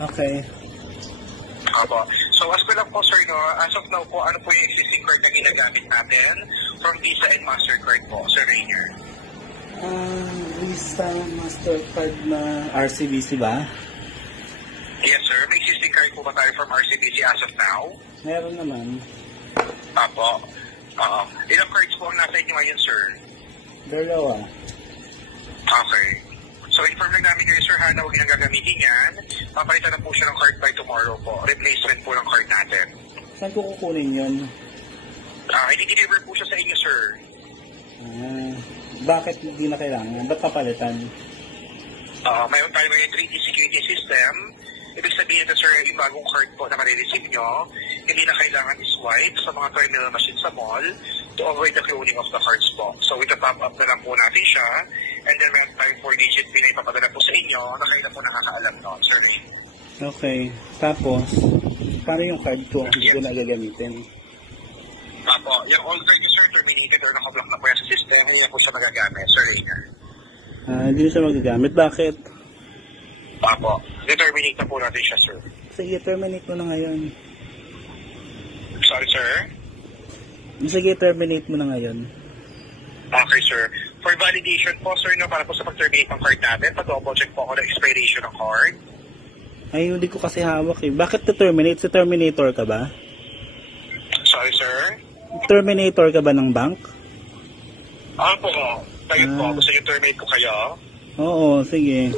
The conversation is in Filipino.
Okay. Opo. So as ko lang po sir, no, as of now po, ano po yung existing card na ginagamit natin from Visa and MasterCard po, Sir Rainier? Visa, Mastercard na RCBC ba? Yes sir, may existing card po ba tayo from RCBC as of now? Meron naman. Opo. Oo. Ilang cards po ang nasa inyo ngayon sir? Dalawa. Okay. So inform lang namin kayo sir ha na huwag nang gagamitin yan. Papalitan na po siya ng card by tomorrow po. Replacement po ng card natin. Saan ko kukunin yun? I-deliver po siya sa inyo sir. Bakit hindi na kailangan? Ba't papalitan? Mayroon tayo ngayon 3D security system. Ibig sabihin na sir, yung bagong card po na marireceive nyo, hindi na kailangan i-swipe sa mga terminal machine sa mall to avoid the cloning of the cards po. So ita-top up na lang po natin siya, and then meron tayong 4-digit PIN na ipapadala po sa inyo na kayo na po nakakaalam noon, sir. Okay. Tapos, paano yung card ko? Hindi ko na gagamitin. Apo, yung old card nyo sir, terminated or nakablock na po yan sa system, hindi na po siya magagamit, sir. Hindi na siya magagamit. Bakit? Apo, determinate na po natin siya, sir. Sige, terminate mo na ngayon. Sorry, sir. Sige, terminate mo na ngayon. Okay, sir. For validation po, sir, no, para po sa pag-terminate ng card natin, pa-double check po ako ng expiration ng card. Ay, hindi ko kasi hawak eh. Bakit to-terminate? Si Terminator ka ba? Sorry, sir. Terminator ka ba ng bank? Apo, kayo po. Gusto nyo terminate ko kayo? Oo, sige.